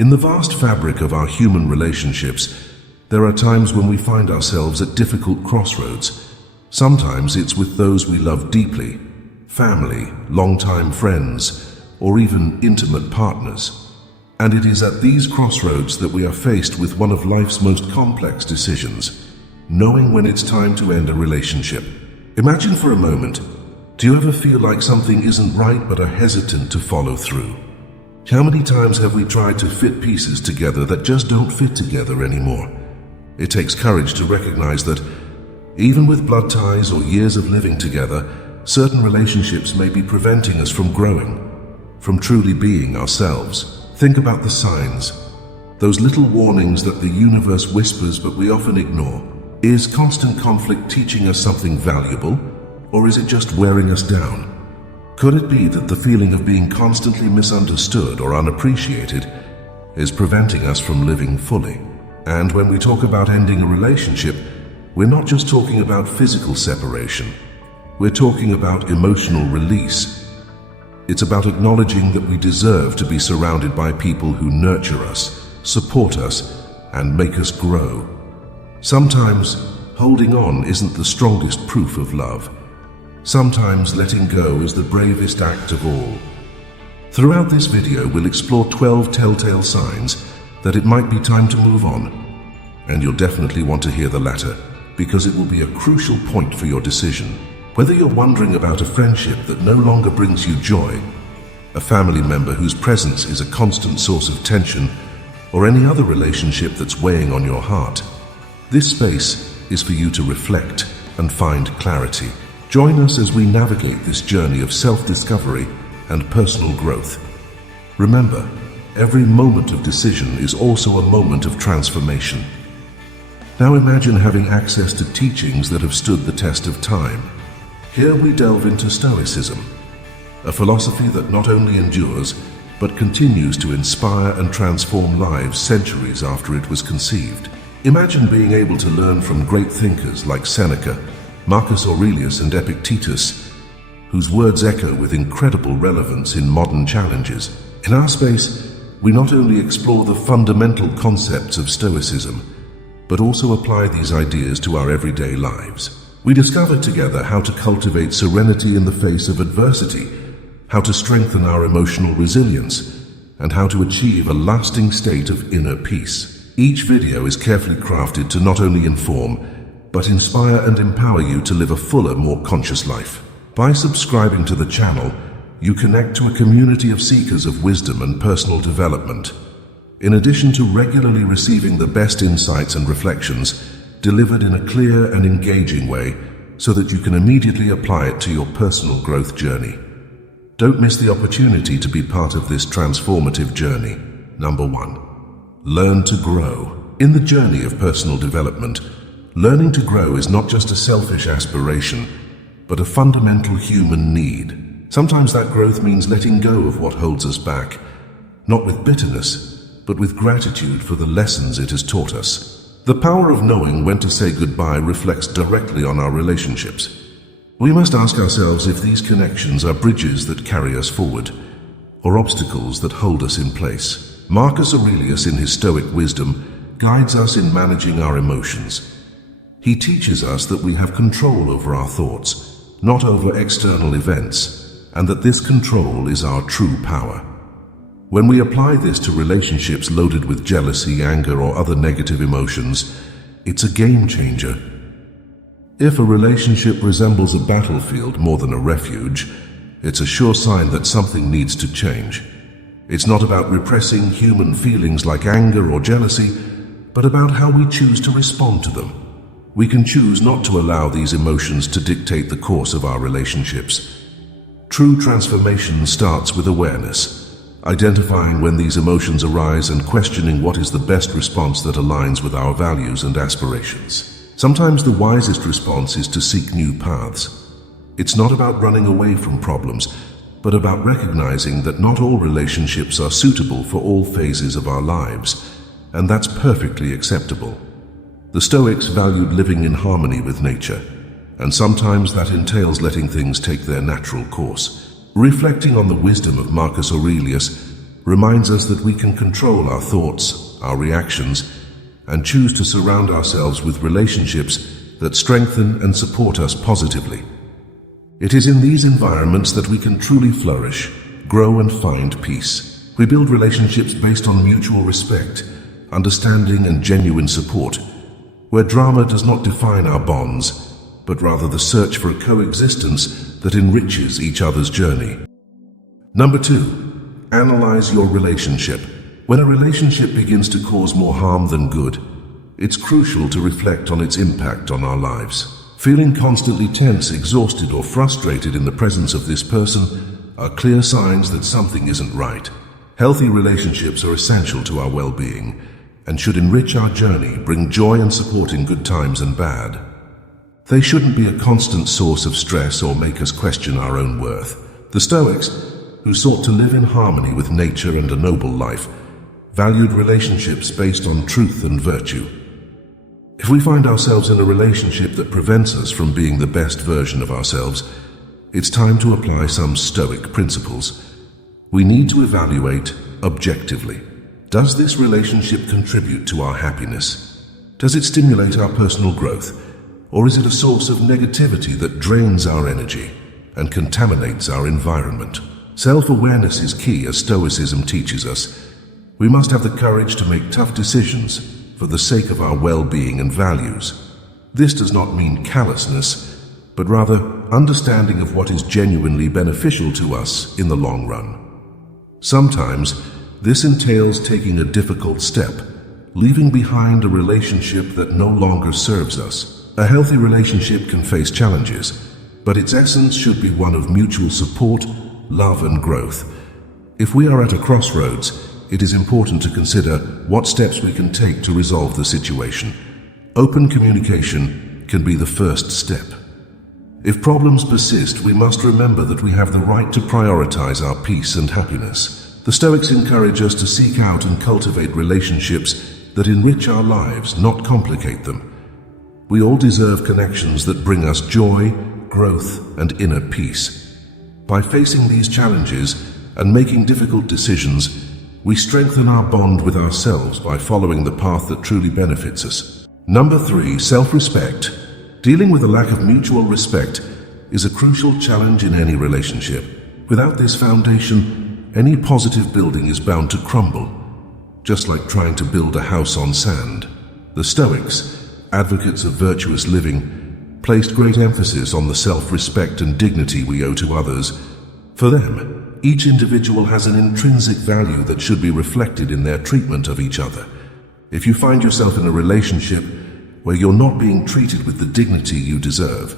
In the vast fabric of our human relationships, there are times when we find ourselves at difficult crossroads. Sometimes it's with those we love deeply, family, longtime friends, or even intimate partners. And it is at these crossroads that we are faced with one of life's most complex decisions, knowing when it's time to end a relationship. Imagine for a moment, do you ever feel like something isn't right but are hesitant to follow through? How many times have we tried to fit pieces together that just don't fit together anymore? It takes courage to recognize that, even with blood ties or years of living together, certain relationships may be preventing us from growing, from truly being ourselves. Think about the signs, those little warnings that the universe whispers but we often ignore. Is constant conflict teaching us something valuable, or is it just wearing us down? Could it be that the feeling of being constantly misunderstood or unappreciated is preventing us from living fully? And when we talk about ending a relationship, we're not just talking about physical separation. We're talking about emotional release. It's about acknowledging that we deserve to be surrounded by people who nurture us, support us, and make us grow. Sometimes holding on isn't the strongest proof of love. Sometimes letting go is the bravest act of all. Throughout this video, we'll explore 12 telltale signs that it might be time to move on. And you'll definitely want to hear the latter, because it will be a crucial point for your decision. Whether you're wondering about a friendship that no longer brings you joy, a family member whose presence is a constant source of tension, or any other relationship that's weighing on your heart, this space is for you to reflect and find clarity. Join us as we navigate this journey of self-discovery and personal growth. Remember, every moment of decision is also a moment of transformation. Now imagine having access to teachings that have stood the test of time. Here we delve into Stoicism, a philosophy that not only endures, but continues to inspire and transform lives centuries after it was conceived. Imagine being able to learn from great thinkers like Seneca, Marcus Aurelius, and Epictetus, whose words echo with incredible relevance in modern challenges. In our space, we not only explore the fundamental concepts of Stoicism, but also apply these ideas to our everyday lives. We discover together how to cultivate serenity in the face of adversity, how to strengthen our emotional resilience, and how to achieve a lasting state of inner peace. Each video is carefully crafted to not only inform, but inspire and empower you to live a fuller, more conscious life. By subscribing to the channel, you connect to a community of seekers of wisdom and personal development. In addition to regularly receiving the best insights and reflections, delivered in a clear and engaging way, so that you can immediately apply it to your personal growth journey. Don't miss the opportunity to be part of this transformative journey. Number 1. Learn to grow. In the journey of personal development, learning to grow is not just a selfish aspiration, but a fundamental human need. Sometimes that growth means letting go of what holds us back, not with bitterness, but with gratitude for the lessons it has taught us. The power of knowing when to say goodbye reflects directly on our relationships. We must ask ourselves if these connections are bridges that carry us forward, or obstacles that hold us in place. Marcus Aurelius, in his Stoic wisdom, guides us in managing our emotions. He teaches us that we have control over our thoughts, not over external events, and that this control is our true power. When we apply this to relationships loaded with jealousy, anger, or other negative emotions, it's a game changer. If a relationship resembles a battlefield more than a refuge, it's a sure sign that something needs to change. It's not about repressing human feelings like anger or jealousy, but about how we choose to respond to them. We can choose not to allow these emotions to dictate the course of our relationships. True transformation starts with awareness, identifying when these emotions arise and questioning what is the best response that aligns with our values and aspirations. Sometimes the wisest response is to seek new paths. It's not about running away from problems, but about recognizing that not all relationships are suitable for all phases of our lives, and that's perfectly acceptable. The Stoics valued living in harmony with nature, and sometimes that entails letting things take their natural course. Reflecting on the wisdom of Marcus Aurelius, reminds us that we can control our thoughts, our reactions, and choose to surround ourselves with relationships that strengthen and support us positively. It is in these environments that we can truly flourish, grow, and find peace. We build relationships based on mutual respect, understanding, and genuine support, where drama does not define our bonds, but rather the search for a coexistence that enriches each other's journey. Number 2, analyze your relationship. When a relationship begins to cause more harm than good, it's crucial to reflect on its impact on our lives. Feeling constantly tense, exhausted, or frustrated in the presence of this person are clear signs that something isn't right. Healthy relationships are essential to our well-being and should enrich our journey, bring joy and support in good times and bad. They shouldn't be a constant source of stress or make us question our own worth. The Stoics, who sought to live in harmony with nature and a noble life, valued relationships based on truth and virtue. If we find ourselves in a relationship that prevents us from being the best version of ourselves, it's time to apply some Stoic principles. We need to evaluate objectively. Does this relationship contribute to our happiness? Does it stimulate our personal growth? Or is it a source of negativity that drains our energy and contaminates our environment? Self-awareness is key, as Stoicism teaches us. We must have the courage to make tough decisions for the sake of our well-being and values. This does not mean callousness, but rather understanding of what is genuinely beneficial to us in the long run. Sometimes, this entails taking a difficult step, leaving behind a relationship that no longer serves us. A healthy relationship can face challenges, but its essence should be one of mutual support, love, and growth. If we are at a crossroads, it is important to consider what steps we can take to resolve the situation. Open communication can be the first step. If problems persist, we must remember that we have the right to prioritize our peace and happiness. The Stoics encourage us to seek out and cultivate relationships that enrich our lives, not complicate them. We all deserve connections that bring us joy, growth, and inner peace. By facing these challenges and making difficult decisions, we strengthen our bond with ourselves by following the path that truly benefits us. Number 3, self-respect. Dealing with a lack of mutual respect is a crucial challenge in any relationship. Without this foundation, any positive building is bound to crumble, just like trying to build a house on sand. The Stoics, advocates of virtuous living, placed great emphasis on the self-respect and dignity we owe to others. For them, each individual has an intrinsic value that should be reflected in their treatment of each other. If you find yourself in a relationship where you're not being treated with the dignity you deserve,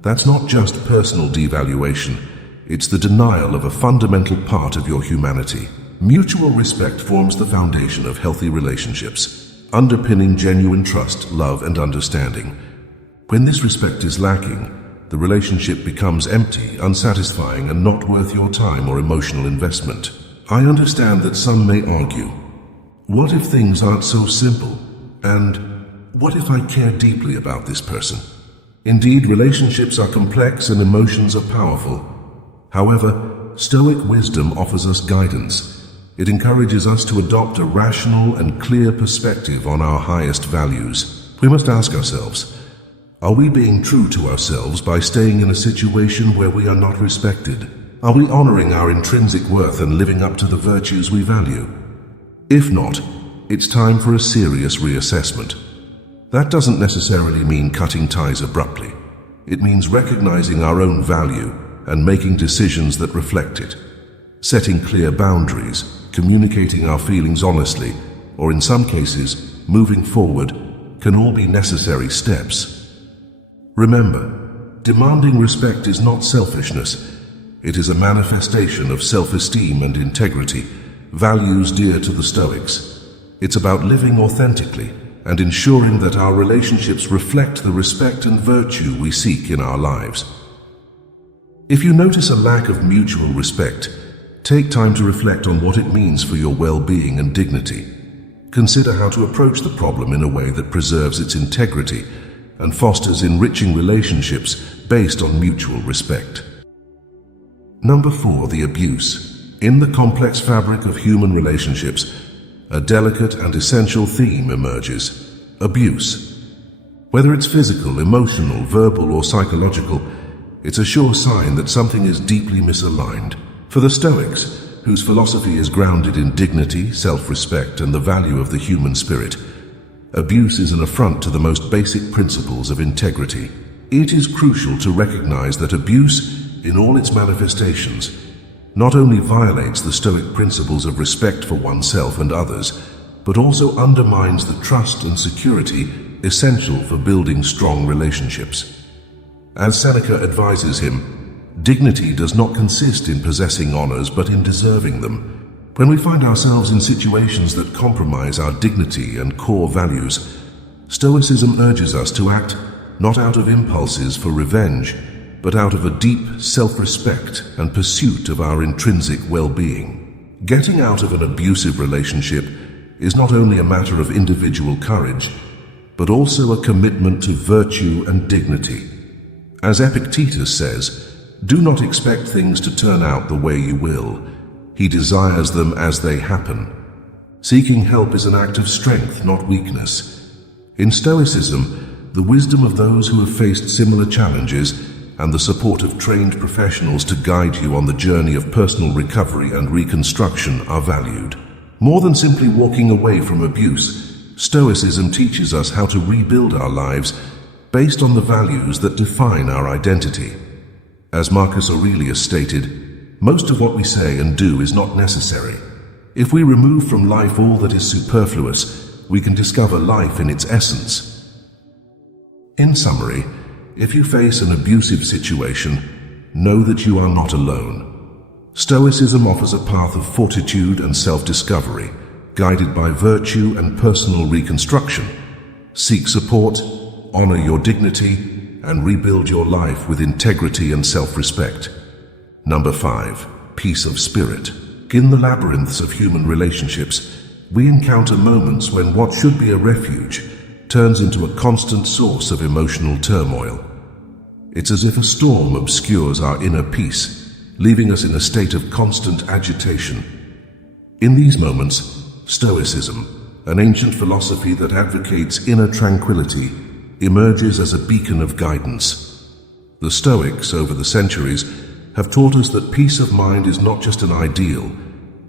that's not just personal devaluation, it's the denial of a fundamental part of your humanity. Mutual respect forms the foundation of healthy relationships, underpinning genuine trust, love, and understanding. When this respect is lacking, the relationship becomes empty, unsatisfying, and not worth your time or emotional investment. I understand that some may argue, what if things aren't so simple? And what if I care deeply about this person? Indeed, relationships are complex and emotions are powerful. However, Stoic wisdom offers us guidance. It encourages us to adopt a rational and clear perspective on our highest values. We must ask ourselves, are we being true to ourselves by staying in a situation where we are not respected? Are we honoring our intrinsic worth and living up to the virtues we value? If not, it's time for a serious reassessment. That doesn't necessarily mean cutting ties abruptly. It means recognizing our own value and making decisions that reflect it. Setting clear boundaries, communicating our feelings honestly, or in some cases, moving forward, can all be necessary steps. Remember, demanding respect is not selfishness. It is a manifestation of self-esteem and integrity, values dear to the Stoics. It's about living authentically and ensuring that our relationships reflect the respect and virtue we seek in our lives. If you notice a lack of mutual respect, take time to reflect on what it means for your well-being and dignity. Consider how to approach the problem in a way that preserves its integrity and fosters enriching relationships based on mutual respect. Number 4, the abuse. In the complex fabric of human relationships, a delicate and essential theme emerges: abuse. Whether it's physical, emotional, verbal, or psychological, it's a sure sign that something is deeply misaligned. For the Stoics, whose philosophy is grounded in dignity, self-respect, and the value of the human spirit, abuse is an affront to the most basic principles of integrity. It is crucial to recognize that abuse, in all its manifestations, not only violates the Stoic principles of respect for oneself and others, but also undermines the trust and security essential for building strong relationships. As Seneca advises him, dignity does not consist in possessing honors, but in deserving them. When we find ourselves in situations that compromise our dignity and core values, Stoicism urges us to act not out of impulses for revenge, but out of a deep self-respect and pursuit of our intrinsic well-being. Getting out of an abusive relationship is not only a matter of individual courage, but also a commitment to virtue and dignity. As Epictetus says, "Do not expect things to turn out the way you will. He desires them as they happen." Seeking help is an act of strength, not weakness. In Stoicism, the wisdom of those who have faced similar challenges and the support of trained professionals to guide you on the journey of personal recovery and reconstruction are valued. More than simply walking away from abuse, Stoicism teaches us how to rebuild our lives based on the values that define our identity. As Marcus Aurelius stated, "Most of what we say and do is not necessary. If we remove from life all that is superfluous, we can discover life in its essence." In summary, if you face an abusive situation, know that you are not alone. Stoicism offers a path of fortitude and self-discovery, guided by virtue and personal reconstruction. Seek support, honor your dignity, and rebuild your life with integrity and self-respect. Number 5. Peace of spirit. In the labyrinths of human relationships, we encounter moments when what should be a refuge turns into a constant source of emotional turmoil. It's as if a storm obscures our inner peace, leaving us in a state of constant agitation. In these moments, Stoicism, an ancient philosophy that advocates inner tranquility, emerges as a beacon of guidance. The Stoics, over the centuries, have taught us that peace of mind is not just an ideal,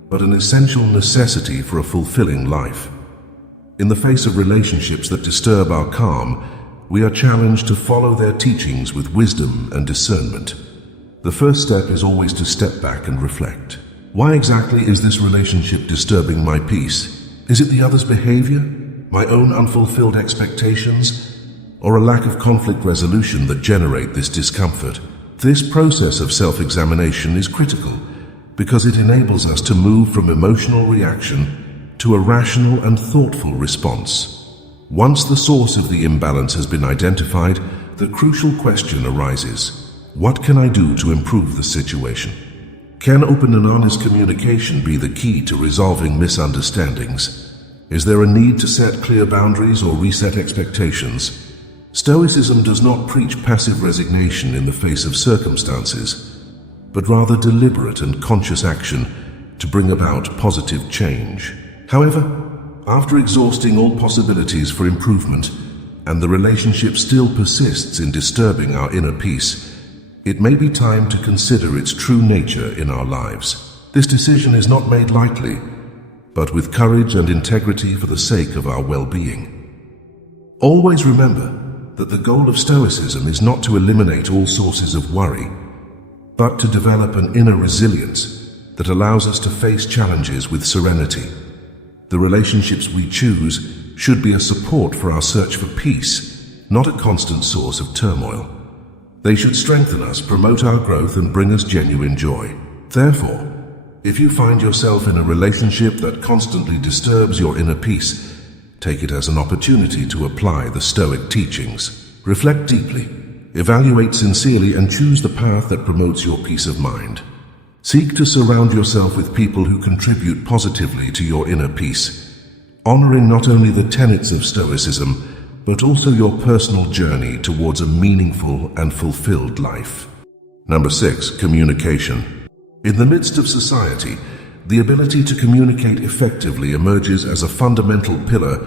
but an essential necessity for a fulfilling life. In the face of relationships that disturb our calm, we are challenged to follow their teachings with wisdom and discernment. The first step is always to step back and reflect. Why exactly is this relationship disturbing my peace? Is it the other's behavior, my own unfulfilled expectations, or a lack of conflict resolution that generate this discomfort? This process of self-examination is critical because it enables us to move from emotional reaction to a rational and thoughtful response. Once the source of the imbalance has been identified, the crucial question arises: what can I do to improve the situation? Can open and honest communication be the key to resolving misunderstandings? Is there a need to set clear boundaries or reset expectations? Stoicism does not preach passive resignation in the face of circumstances, but rather deliberate and conscious action to bring about positive change. However, after exhausting all possibilities for improvement, and the relationship still persists in disturbing our inner peace, it may be time to consider its true nature in our lives. This decision is not made lightly, but with courage and integrity for the sake of our well-being. Always remember that the goal of Stoicism is not to eliminate all sources of worry, but to develop an inner resilience that allows us to face challenges with serenity. The relationships we choose should be a support for our search for peace, not a constant source of turmoil. They should strengthen us, promote our growth, and bring us genuine joy. Therefore, if you find yourself in a relationship that constantly disturbs your inner peace, take it as an opportunity to apply the Stoic teachings. Reflect deeply, evaluate sincerely, and choose the path that promotes your peace of mind. Seek to surround yourself with people who contribute positively to your inner peace, honoring not only the tenets of Stoicism, but also your personal journey towards a meaningful and fulfilled life. Number 6. Communication. In the midst of society, the ability to communicate effectively emerges as a fundamental pillar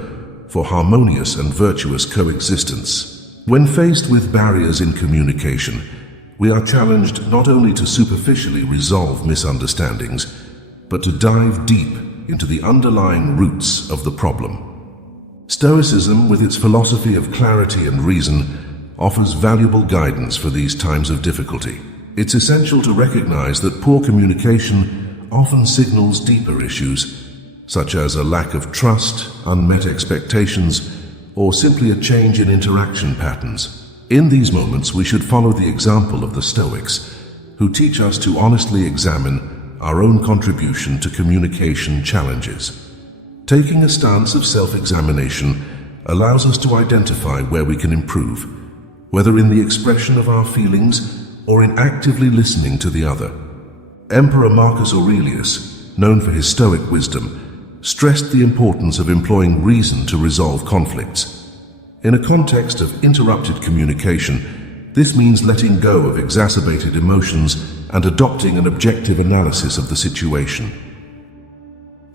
for harmonious and virtuous coexistence. When faced with barriers in communication, we are challenged not only to superficially resolve misunderstandings, but to dive deep into the underlying roots of the problem. Stoicism, with its philosophy of clarity and reason, offers valuable guidance for these times of difficulty. It's essential to recognize that poor communication often signals deeper issues, such as a lack of trust, unmet expectations, or simply a change in interaction patterns. In these moments, we should follow the example of the Stoics, who teach us to honestly examine our own contribution to communication challenges. Taking a stance of self-examination allows us to identify where we can improve, whether in the expression of our feelings or in actively listening to the other. Emperor Marcus Aurelius, known for his Stoic wisdom, stressed the importance of employing reason to resolve conflicts. In a context of interrupted communication, this means letting go of exacerbated emotions and adopting an objective analysis of the situation.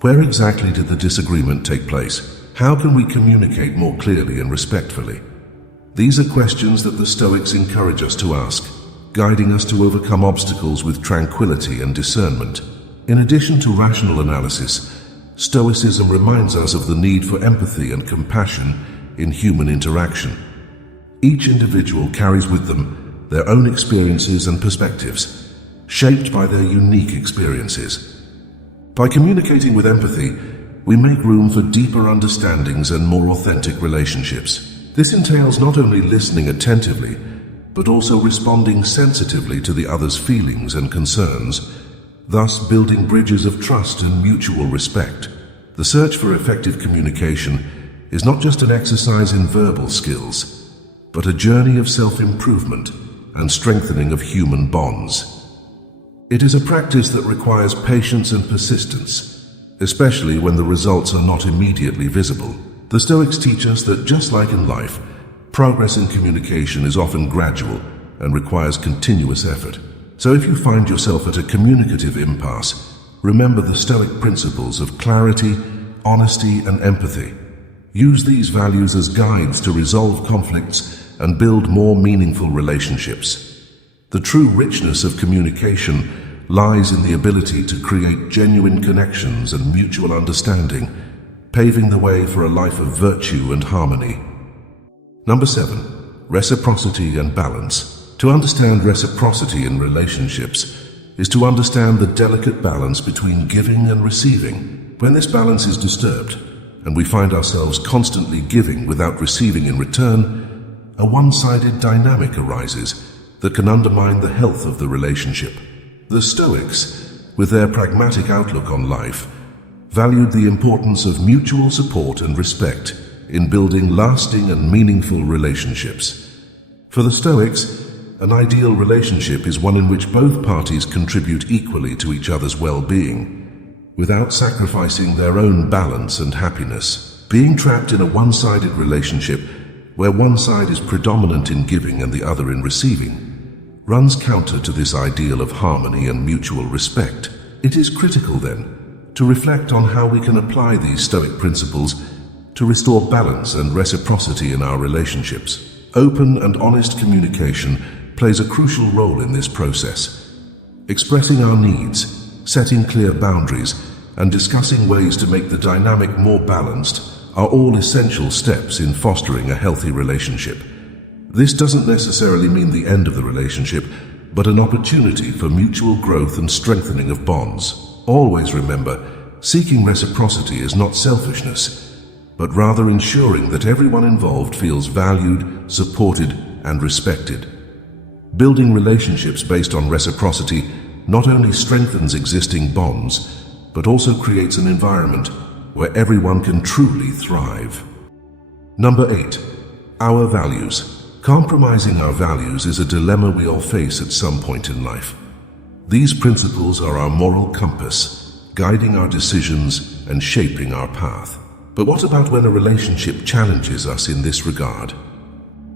Where exactly did the disagreement take place? How can we communicate more clearly and respectfully? These are questions that the Stoics encourage us to ask, guiding us to overcome obstacles with tranquility and discernment. In addition to rational analysis, Stoicism reminds us of the need for empathy and compassion in human interaction. Each individual carries with them their own experiences and perspectives, shaped by their unique experiences. By communicating with empathy, we make room for deeper understandings and more authentic relationships. This entails not only listening attentively, but also responding sensitively to the other's feelings and concerns, thus building bridges of trust and mutual respect. The search for effective communication is not just an exercise in verbal skills, but a journey of self-improvement and strengthening of human bonds. It is a practice that requires patience and persistence, especially when the results are not immediately visible. The Stoics teach us that just like in life, progress in communication is often gradual and requires continuous effort. So if you find yourself at a communicative impasse, remember the Stoic principles of clarity, honesty, and empathy. Use these values as guides to resolve conflicts and build more meaningful relationships. The true richness of communication lies in the ability to create genuine connections and mutual understanding, paving the way for a life of virtue and harmony. Number 7. Reciprocity and balance. To understand reciprocity in relationships is to understand the delicate balance between giving and receiving. When this balance is disturbed, and we find ourselves constantly giving without receiving in return, a one-sided dynamic arises that can undermine the health of the relationship. The Stoics, with their pragmatic outlook on life, valued the importance of mutual support and respect in building lasting and meaningful relationships. For the Stoics, an ideal relationship is one in which both parties contribute equally to each other's well-being, without sacrificing their own balance and happiness. Being trapped in a one-sided relationship, where one side is predominant in giving and the other in receiving, runs counter to this ideal of harmony and mutual respect. It is critical, then, to reflect on how we can apply these Stoic principles to restore balance and reciprocity in our relationships. Open and honest communication plays a crucial role in this process. Expressing our needs, setting clear boundaries, and discussing ways to make the dynamic more balanced are all essential steps in fostering a healthy relationship. This doesn't necessarily mean the end of the relationship, but an opportunity for mutual growth and strengthening of bonds. Always remember, seeking reciprocity is not selfishness, but rather ensuring that everyone involved feels valued, supported, and respected. Building relationships based on reciprocity not only strengthens existing bonds, but also creates an environment where everyone can truly thrive. Number 8. Our values. Compromising our values is a dilemma we all face at some point in life. These principles are our moral compass, guiding our decisions and shaping our path. But what about when a relationship challenges us in this regard?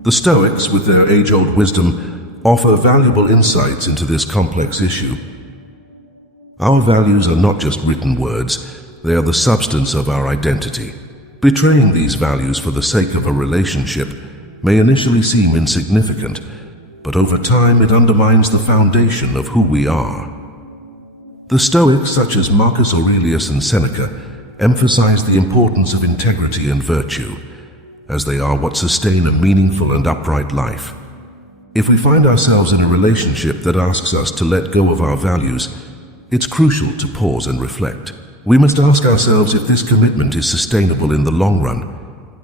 The Stoics, with their age-old wisdom, offer valuable insights into this complex issue. Our values are not just written words, they are the substance of our identity. Betraying these values for the sake of a relationship may initially seem insignificant, but over time it undermines the foundation of who we are. The Stoics, such as Marcus Aurelius and Seneca, emphasize the importance of integrity and virtue, as they are what sustain a meaningful and upright life. If we find ourselves in a relationship that asks us to let go of our values, it's crucial to pause and reflect. We must ask ourselves if this commitment is sustainable in the long run,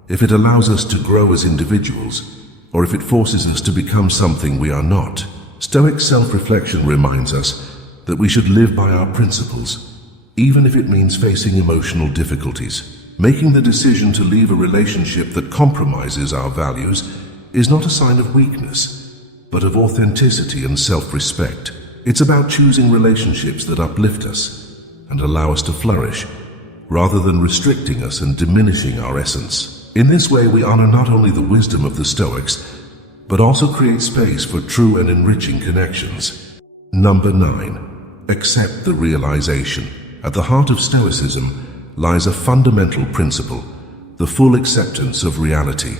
if it allows us to grow as individuals, or if it forces us to become something we are not. Stoic self-reflection reminds us that we should live by our principles, even if it means facing emotional difficulties. Making the decision to leave a relationship that compromises our values is not a sign of weakness, but of authenticity and self-respect. It's about choosing relationships that uplift us and allow us to flourish, rather than restricting us and diminishing our essence. In this way, we honor not only the wisdom of the Stoics, but also create space for true and enriching connections. Number 9. Accept the realization. At the heart of Stoicism lies a fundamental principle, the full acceptance of reality.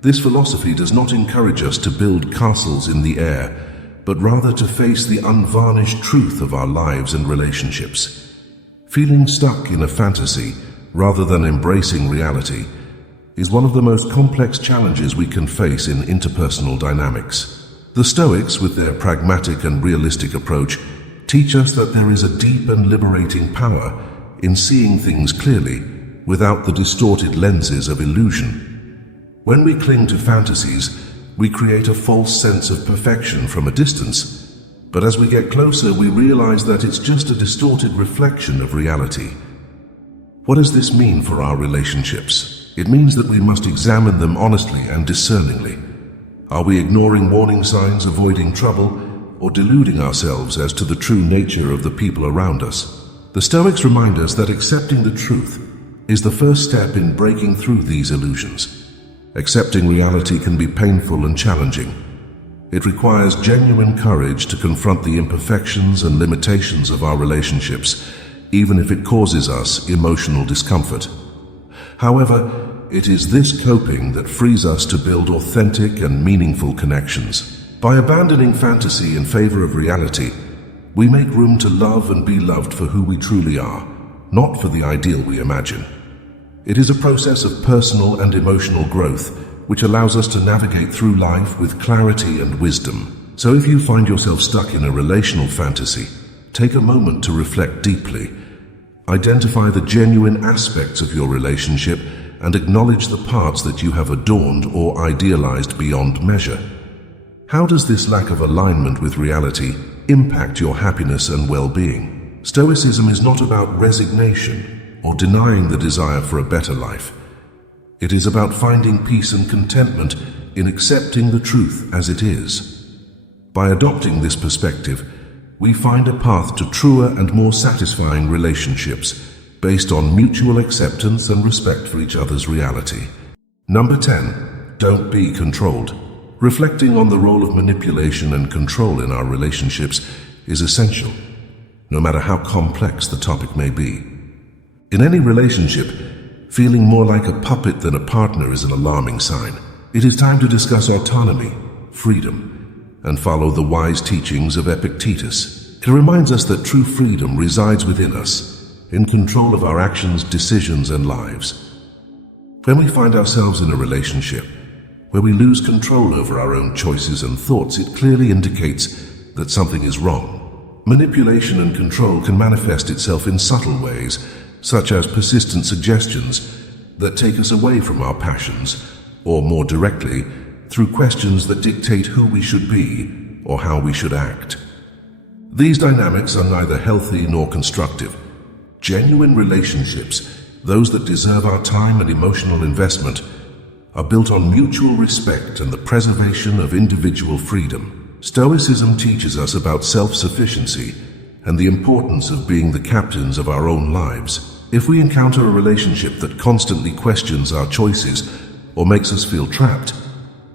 This philosophy does not encourage us to build castles in the air, but rather to face the unvarnished truth of our lives and relationships. Feeling stuck in a fantasy rather than embracing reality is one of the most complex challenges we can face in interpersonal dynamics. The Stoics, with their pragmatic and realistic approach, teach us that there is a deep and liberating power in seeing things clearly without the distorted lenses of illusion. When we cling to fantasies, we create a false sense of perfection from a distance, but as we get closer, we realize that it's just a distorted reflection of reality. What does this mean for our relationships? It means that we must examine them honestly and discerningly. Are we ignoring warning signs, avoiding trouble, or deluding ourselves as to the true nature of the people around us? The Stoics remind us that accepting the truth is the first step in breaking through these illusions. Accepting reality can be painful and challenging. It requires genuine courage to confront the imperfections and limitations of our relationships, even if it causes us emotional discomfort. However, it is this coping that frees us to build authentic and meaningful connections. By abandoning fantasy in favor of reality, we make room to love and be loved for who we truly are, not for the ideal we imagine. It is a process of personal and emotional growth, which allows us to navigate through life with clarity and wisdom. So if you find yourself stuck in a relational fantasy, take a moment to reflect deeply. Identify the genuine aspects of your relationship and acknowledge the parts that you have adorned or idealized beyond measure. How does this lack of alignment with reality impact your happiness and well-being? Stoicism is not about resignation or denying the desire for a better life. It is about finding peace and contentment in accepting the truth as it is. By adopting this perspective, we find a path to truer and more satisfying relationships based on mutual acceptance and respect for each other's reality. Number 10. Don't be controlled. Reflecting on the role of manipulation and control in our relationships is essential, no matter how complex the topic may be. In any relationship, feeling more like a puppet than a partner is an alarming sign. It is time to discuss autonomy, freedom, and follow the wise teachings of Epictetus. It reminds us that true freedom resides within us, in control of our actions, decisions, and lives. When we find ourselves in a relationship where we lose control over our own choices and thoughts, it clearly indicates that something is wrong. Manipulation and control can manifest itself in subtle ways, such as persistent suggestions that take us away from our passions, or more directly, through questions that dictate who we should be or how we should act. These dynamics are neither healthy nor constructive. Genuine relationships, those that deserve our time and emotional investment, are built on mutual respect and the preservation of individual freedom. Stoicism teaches us about self-sufficiency and the importance of being the captains of our own lives. If we encounter a relationship that constantly questions our choices or makes us feel trapped,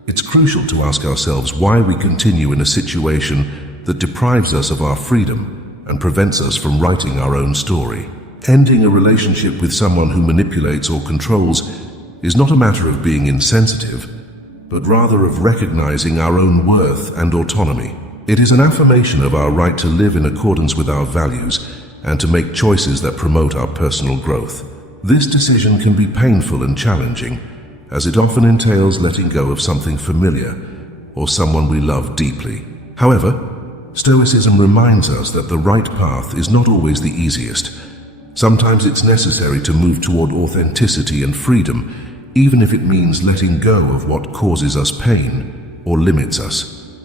it's crucial to ask ourselves why we continue in a situation that deprives us of our freedom. and prevents us from writing our own story. Ending a relationship with someone who manipulates or controls is not a matter of being insensitive, but rather of recognizing our own worth and autonomy. It is an affirmation of our right to live in accordance with our values and to make choices that promote our personal growth. This decision can be painful and challenging, as it often entails letting go of something familiar or someone we love deeply. However, Stoicism reminds us that the right path is not always the easiest. Sometimes it's necessary to move toward authenticity and freedom, even if it means letting go of what causes us pain or limits us.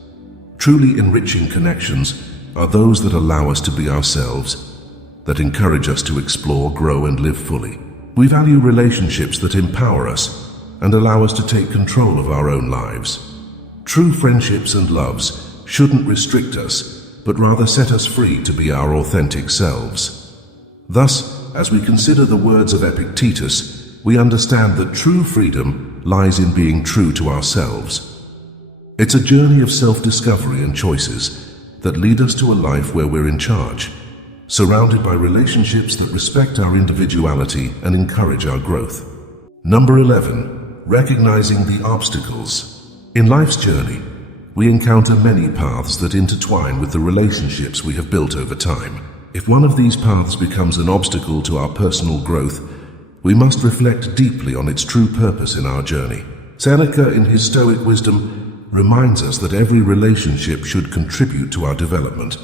Truly enriching connections are those that allow us to be ourselves, that encourage us to explore, grow, and live fully. We value relationships that empower us and allow us to take control of our own lives. True friendships and loves shouldn't restrict us, but rather set us free to be our authentic selves. Thus, as we consider the words of Epictetus, we understand that true freedom lies in being true to ourselves. It's a journey of self-discovery and choices that lead us to a life where we're in charge, surrounded by relationships that respect our individuality and encourage our growth. Number 11, recognizing the obstacles. In life's journey, we encounter many paths that intertwine with the relationships we have built over time. If one of these paths becomes an obstacle to our personal growth, we must reflect deeply on its true purpose in our journey. Seneca, in his Stoic wisdom, reminds us that every relationship should contribute to our development,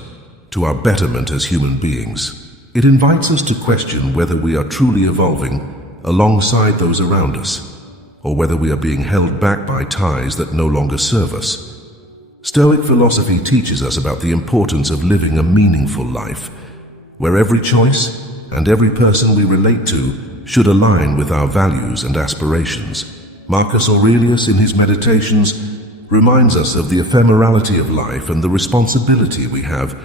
to our betterment as human beings. It invites us to question whether we are truly evolving alongside those around us, or whether we are being held back by ties that no longer serve us. Stoic philosophy teaches us about the importance of living a meaningful life, where every choice and every person we relate to should align with our values and aspirations. Marcus Aurelius, in his Meditations, reminds us of the ephemerality of life and the responsibility we have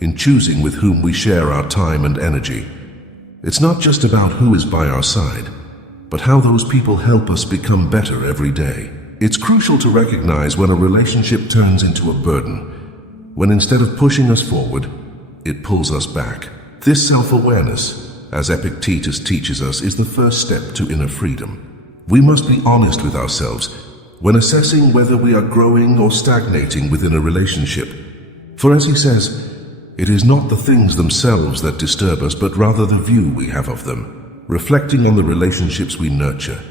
in choosing with whom we share our time and energy. It's not just about who is by our side, but how those people help us become better every day. It's crucial to recognize when a relationship turns into a burden, when instead of pushing us forward, it pulls us back. This self-awareness, as Epictetus teaches us, is the first step to inner freedom. We must be honest with ourselves when assessing whether we are growing or stagnating within a relationship. For as he says, it is not the things themselves that disturb us, but rather the view we have of them. Reflecting on the relationships we nurture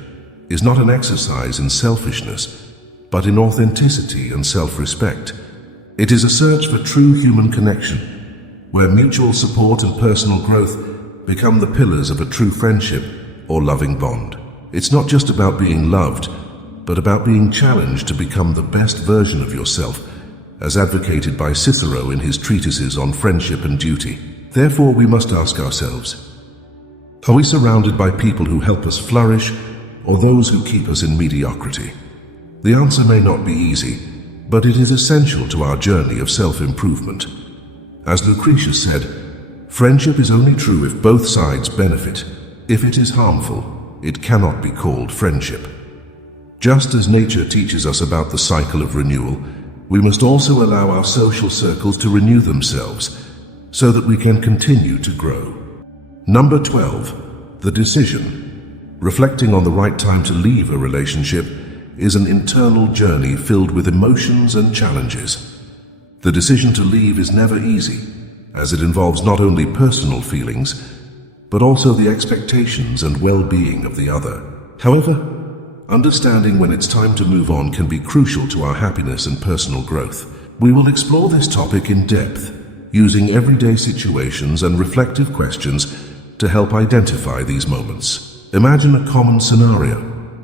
is not an exercise in selfishness, but in authenticity and self-respect. It is a search for true human connection, where mutual support and personal growth become the pillars of a true friendship or loving bond. It's not just about being loved, but about being challenged to become the best version of yourself, as advocated by Cicero in his treatises on friendship and duty. Therefore, we must ask ourselves, are we surrounded by people who help us flourish, or those who keep us in mediocrity? The answer may not be easy, but it is essential to our journey of self-improvement. As Lucretius said, friendship is only true if both sides benefit. If it is harmful, it cannot be called friendship. Just as nature teaches us about the cycle of renewal, we must also allow our social circles to renew themselves so that we can continue to grow. Number 12, the decision. Reflecting on the right time to leave a relationship is an internal journey filled with emotions and challenges. The decision to leave is never easy, as it involves not only personal feelings, but also the expectations and well-being of the other. However, understanding when it's time to move on can be crucial to our happiness and personal growth. We will explore this topic in depth, using everyday situations and reflective questions to help identify these moments. Imagine a common scenario.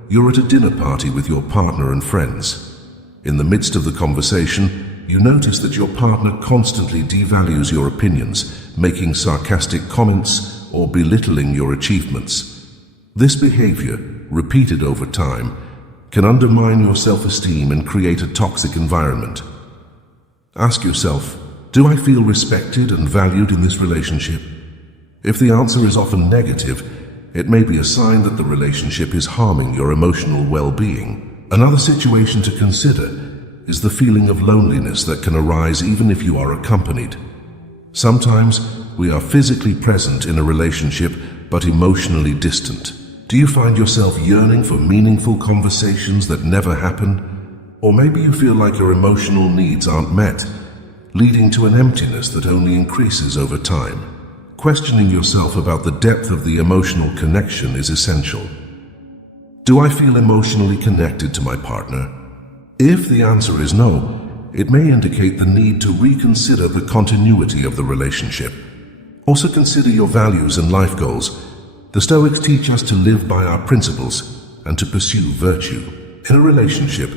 You're at a dinner party with your partner and friends. In the midst of the conversation, you notice that your partner constantly devalues your opinions, making sarcastic comments or belittling your achievements. This behavior, repeated over time, can undermine your self-esteem and create a toxic environment. Ask yourself, do I feel respected and valued in this relationship? If the answer is often negative, it may be a sign that the relationship is harming your emotional well-being. Another situation to consider is the feeling of loneliness that can arise even if you are accompanied. Sometimes we are physically present in a relationship but emotionally distant. Do you find yourself yearning for meaningful conversations that never happen? Or maybe you feel like your emotional needs aren't met, leading to an emptiness that only increases over time. Questioning yourself about the depth of the emotional connection is essential. Do I feel emotionally connected to my partner? If the answer is no, it may indicate the need to reconsider the continuity of the relationship. Also consider your values and life goals. The Stoics teach us to live by our principles and to pursue virtue. In a relationship,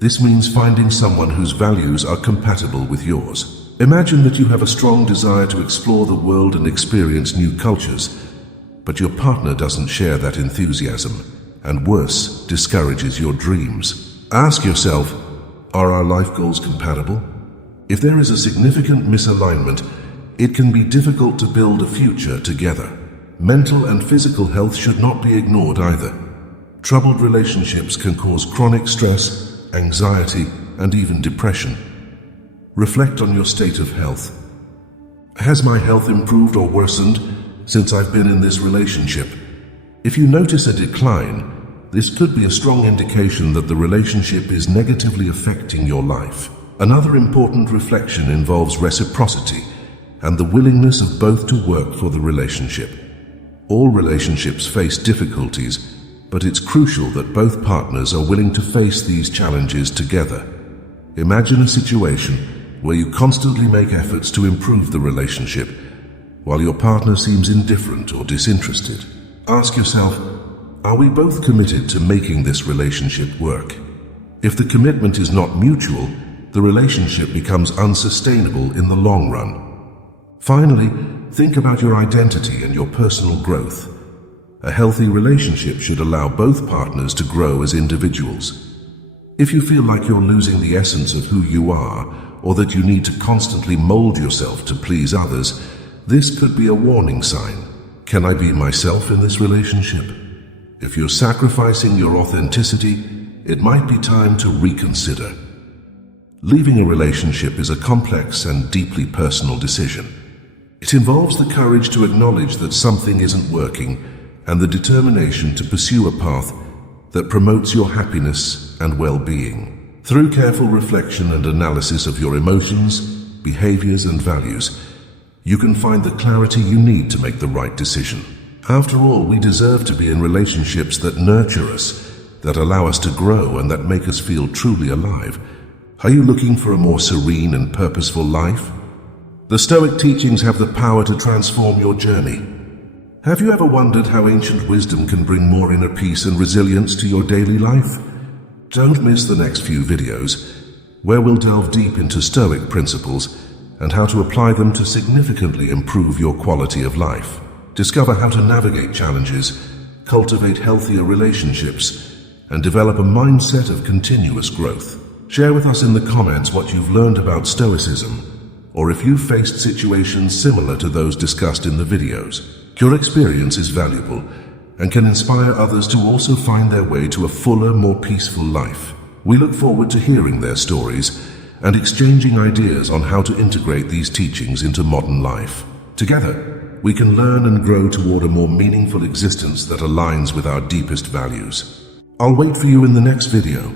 this means finding someone whose values are compatible with yours. Imagine that you have a strong desire to explore the world and experience new cultures, but your partner doesn't share that enthusiasm, and worse, discourages your dreams. Ask yourself, are our life goals compatible? If there is a significant misalignment, it can be difficult to build a future together. Mental and physical health should not be ignored either. Troubled relationships can cause chronic stress, anxiety, and even depression. Reflect on your state of health. Has my health improved or worsened since I've been in this relationship? If you notice a decline, this could be a strong indication that the relationship is negatively affecting your life. Another important reflection involves reciprocity and the willingness of both to work for the relationship. All relationships face difficulties, but it's crucial that both partners are willing to face these challenges together. Imagine a situation where you constantly make efforts to improve the relationship, while your partner seems indifferent or disinterested. Ask yourself, are we both committed to making this relationship work? If the commitment is not mutual, the relationship becomes unsustainable in the long run. Finally, think about your identity and your personal growth. A healthy relationship should allow both partners to grow as individuals. If you feel like you're losing the essence of who you are, or that you need to constantly mold yourself to please others, this could be a warning sign. Can I be myself in this relationship? If you're sacrificing your authenticity, it might be time to reconsider. Leaving a relationship is a complex and deeply personal decision. It involves the courage to acknowledge that something isn't working and the determination to pursue a path that promotes your happiness and well-being. Through careful reflection and analysis of your emotions, behaviors, and values, you can find the clarity you need to make the right decision. After all, we deserve to be in relationships that nurture us, that allow us to grow, and that make us feel truly alive. Are you looking for a more serene and purposeful life? The Stoic teachings have the power to transform your journey. Have you ever wondered how ancient wisdom can bring more inner peace and resilience to your daily life? Don't miss the next few videos, where we'll delve deep into Stoic principles and how to apply them to significantly improve your quality of life. Discover how to navigate challenges, cultivate healthier relationships, and develop a mindset of continuous growth. Share with us in the comments what you've learned about Stoicism, or if you've faced situations similar to those discussed in the videos. Your experience is valuable and can inspire others to also find their way to a fuller, more peaceful life. We look forward to hearing their stories and exchanging ideas on how to integrate these teachings into modern life. Together, we can learn and grow toward a more meaningful existence that aligns with our deepest values. I'll wait for you in the next video.